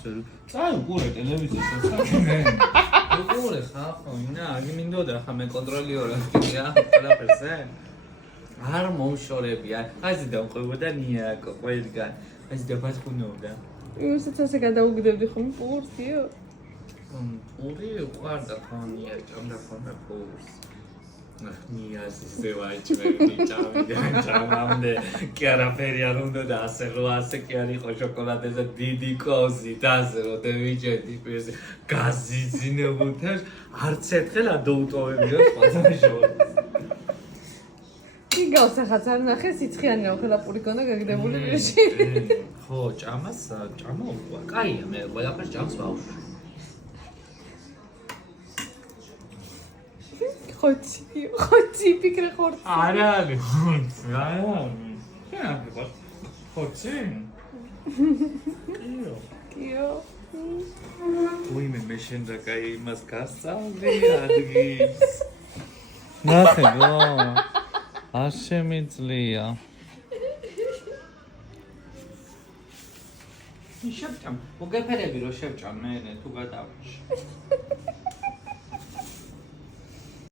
ამას ვერ წაი უყურე ტელევიზორს საქმე უყურე ხახო ინა აგი მინდოდა ხა მე კონტროლიორია ყველაფერზე არ მომშორებია ასე დამყვებოდა ნიაკო ყველგან ასე დაფათხუნობდა იუსაც ასე გადაუგდებდი ხომ პურსიო პური უყარდა ხონია ჭამდა ხონდა პურს ნიაზის ზევაიჭმები ჭამამდე კი არაფერი არ უნდა და ასე რო ასე კი არ იყო შოკოლადეზე დიდი კოზი და ასე რო დევიჯედი პირზე გაზიძინებოთარ არც ერთხელ ადოუტოვებიო სხვადასხვა იგავს ახაც არ ნახე სიცხიანი რა ხელა პური ქონდა გაგდებული პირში ხო ჭამას ჭამა უკვე კაია მე ყველაფერს ჭამს ბავშვი ხოცი ფიქრე ხორცი არა არის ხორცი არა არის ხორცი კიო ვიმე მე შენ რა კაი იმას გასწავლი ადგილს ნახე გო არ შემიძლია შევჭამ მოგეფერები რომ შევჭამ მე თუ გადავჭ